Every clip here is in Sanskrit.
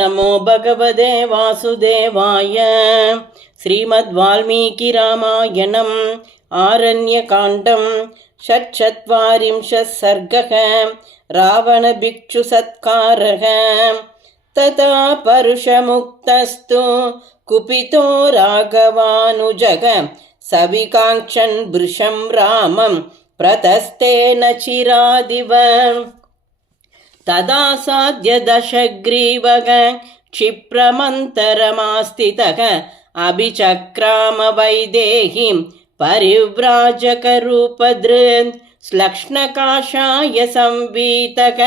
नमो भगवते वासुदेवाय। श्रीमद्वाल्मीकिरामायणम् आरण्यकाण्डं षट्चत्वारिंशः सर्गः। रावणभिक्षुसत्कारः। तथा परुषमुक्तस्तु कुपितो राघवानुजः सविकाङ्क्षन् भृशं रामं प्रतस्तेन चिरादिव। तदा साद्य दशग्रीवः क्षिप्रमन्तरमास्थितः अभिचक्राम वैदेहीं परिव्राजकरूपधृन् श्लक्ष्णकाषाय संवीतः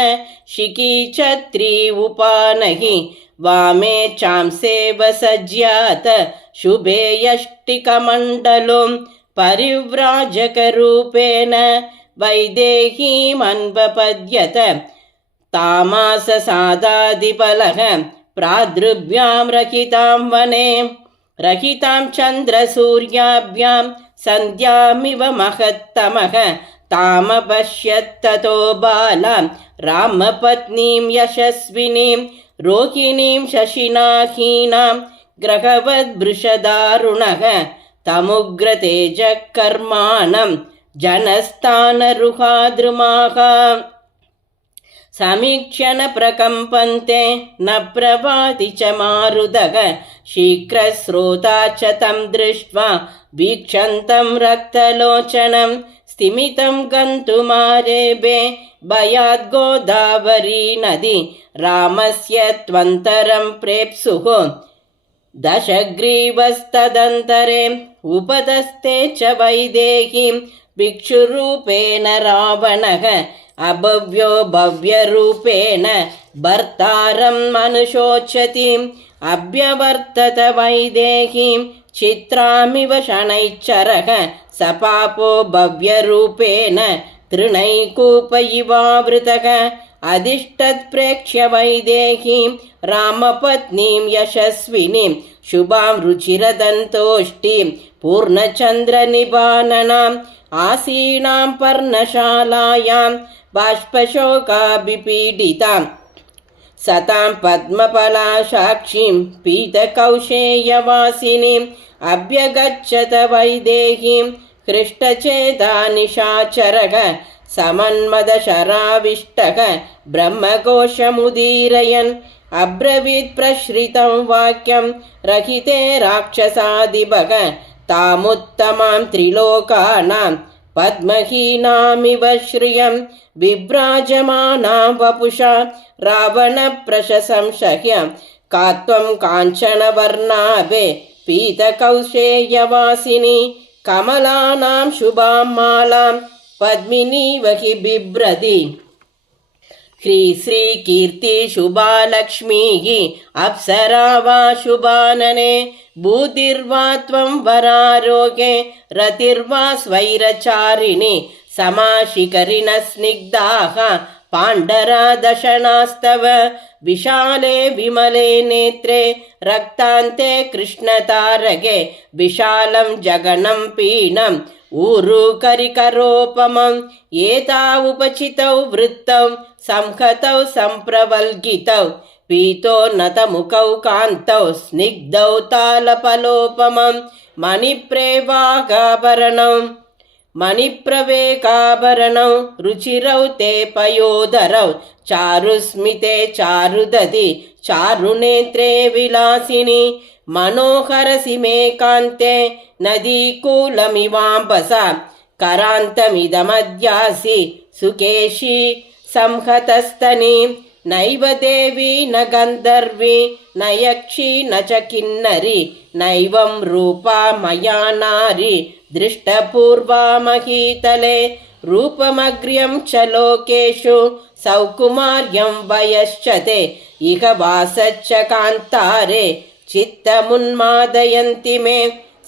शिखीचत्री उपानहि वामे चांसेव सज्जात शुभे यष्टिकमण्डलं परिव्राजकरूपेण वैदेहीमन्वपद्यत। तामास सादादिबलः प्रादृभ्यां रहितां वने रहितां चन्द्रसूर्याभ्यां सन्ध्यामिव महत्तमः तामपश्यत्ततो बालां रामपत्नीं यशस्विनीं रोहिणीं शशिनाहीनां ग्रहवद्वृषदारुणः तमुग्रतेजः कर्माणं जनस्थानरुहाद्रुमाः। समीक्षण प्रकम्पन्ते न प्रभाति च मारुदः शीघ्रस्रोता च तं दृष्ट्वा वीक्षन्तं रक्तलोचनं स्तिमितं गन्तुमारेभे भयाद् गोदावरी नदी रामस्य त्वन्तरं प्रेप्सुः। दशग्रीवस्तदन्तरे उपदस्ते च वैदेहीं भिक्षुरूपेण रावणः अभव्यो भव्यरूपेण भर्तारम् अनुशोचति। अभ्यवर्तत वैदेहीं चित्रामिव शनैश्चरः सपापो भव्यरूपेण तृणैकूप इवावृतः। अधिष्ठत्प्रेक्ष्य वैदेहीं रामपत्नीं यशस्विनीं शुभां रुचिरदन्तोष्टिं पूर्णचन्द्रनिभाननाम् आसीनां पर्णशालायां बाष्पशोकाभिपीडितां सतां पद्मफलासाक्षीं पीतकौशेयवासिनीम् अभ्यगच्छत वैदेहीं हृष्टचेता निशाचरः समन्मदशराविष्टः ब्रह्मघोषमुदीरयन् अब्रवीत् प्रश्रितं वाक्यं रहिते राक्षसादिभः तामुत्तमां त्रिलोकानां पद्महीनामिव श्रियं विभ्राजमानां वपुषा रावणप्रशंसह्य का त्वं काञ्चनवर्णाभे पीतकौशेयवासिनी कमलानां शुभां मालां पद्मिनीव हि बिभ्रति। श्री कीर्ति शुभालक्ष्मीः अप्सरा वा शुभानने भूतिर्वा त्वं वरारोगे रतिर्वा स्वैरचारिणि समाशिखरिणः स्निग्धाः पाण्डरादशनास्तव विशाले विमले नेत्रे रक्तान्ते कृष्णतारगे विशालं जगनं पीनं ऊरुकरिकरोपमं एता उपचितौ वृत्तौ संहतौ संप्रवल्गितौ पीतो नतमुखौ कान्तौ स्निग्धौ तालपलोपमं मणिप्रवेकाभरणौ रुचिरौ ते पयोधरौ चारुस्मिते चारुदधि चारुनेत्रे विलासिनी मनोहरसिमेकान्ते नदीकूलमिवाम्बसा करान्तमिदमध्यासि सुकेशी संहतस्तनी नैव देवी न गन्धर्वी न यक्षी न च किन्नरी नैवं रूपा मया नारी दृष्टपूर्वा महीतले रूपमग्र्यं च लोकेषु सौकुमार्यं वयश्च ते इह वासच्च कान्तारे चित्तमुन्मादयन्ति मे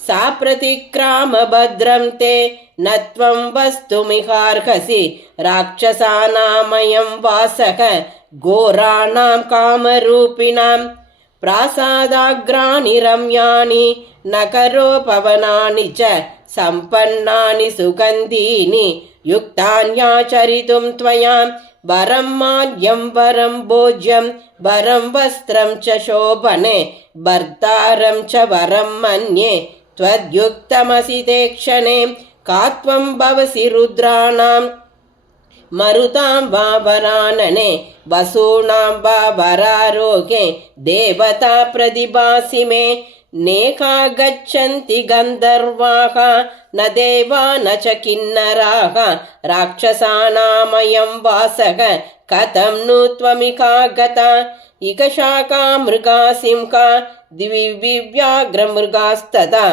सा प्रतिक्राम भद्रं ते न त्वं वस्तुमिहार्हसि राक्षसानामयं वासः घोराणां कामरूपिणां प्रासादाग्राणि रम्याणि नगरोपवनानि च सम्पन्नानि सुगन्धीनि युक्तान्याचरितुं त्वया वरं माल्यं वरं भोज्यं वरं वस्त्रं च शोभने भर्तारं च वरं मन्ये त्वद्युक्तमसि ते क्षणे का त्वं भवसि रुद्राणां मरुतां वा वरानने वसूनां वा वरारोगे देवता प्रतिभासि मे नेका गच्छन्ति गन्धर्वाः न देवा न च किन्नराः राक्षसानामयं वासः कथं नु त्वमिका गता इक शाका मृगा सिंहा दिव्याघ्रमृगास्तथा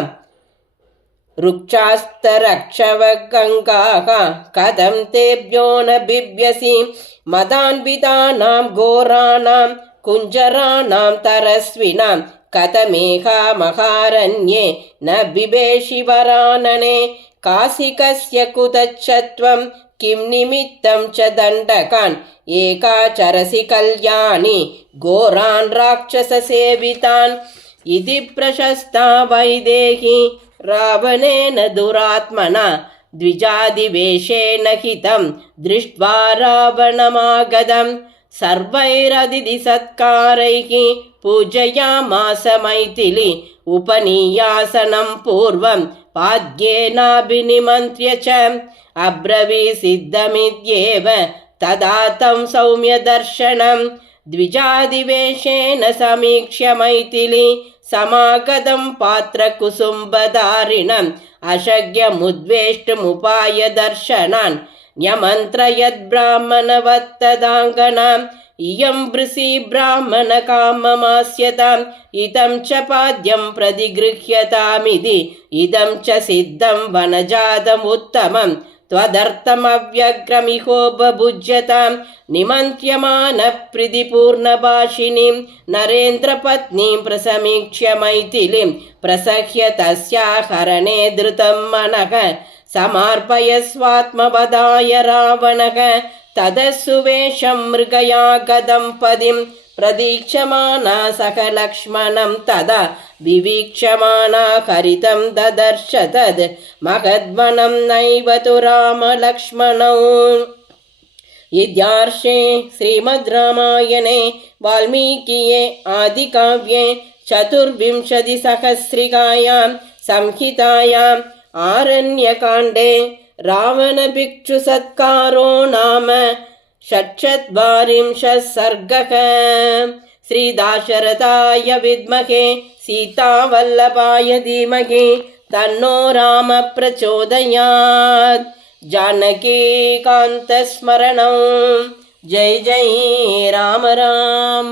रुक्षास्तरक्षवगङ्गाः कथं तेभ्यो न बिभ्यसि मदान्वितानां घोराणां कुञ्जराणां तरस्विनां कथमेका महारण्ये न बिभेषि वरानने कासिकस्य कुतश्च त्वं किं निमित्तं च दण्डकान् एकाचरसि कल्याणि घोरान् राक्षससेवितान् इति प्रशस्ता वैदेही रावणेन दुरात्मना द्विजादिवेशेन हितं दृष्ट्वा रावणमागतं सर्वैरतिथिसत्कारैः पूजयामास मैथिली उपनीयासनं पूर्वं पाद्येनाभिनिमन्त्र्य च अब्रवीत् सिद्धमित्येव तदा तं सौम्यदर्शनं द्विजादिवेशेन समीक्ष्य मैथिली समागतं पात्रकुसुम्बधारिणम् अशक्यमुद्वेष्टुमुपाय दर्शनान् न्यमन्त्रयद्ब्राह्मणवत्तदाङ्गनाम् इयं वृषी ब्राह्मणकाममास्यताम् इदं च पाद्यं प्रतिगृह्यतामिति इदं च सिद्धं वनजातमुत्तमम् त्वदर्थमव्यग्रमिहोपभुज्यतां निमन्त्र्यमानप्रीतिपूर्णभाषिणीं नरेन्द्रपत्नीं प्रसमीक्ष्य मैथिलीं प्रसह्य तस्याहरणे धृतं मनः समार्पयस्वात्मवधाय रावणः ततः सुवेशं मृगया गदं पदिं प्रतीक्षमाना सह लक्ष्मणं तदा विवीक्षमाना हरितं ददर्श तद् महद्वनं नैव तु रामलक्ष्मणौ। इत्यार्षे श्रीमद् रामायणे वाल्मीकिये आदिकाव्ये चतुर्विंशतिसहस्रिकायां संहितायाम् आरण्यकाण्डे रावणभिक्षुसत्कारो नाम षट्चत्वारिंशः सर्गः। श्रीदाशरथाय विद्महे सीतावल्लभाय धीमहि तन्नो राम प्रचोदयात्। जानकीकान्तस्मरणं जय जय राम राम।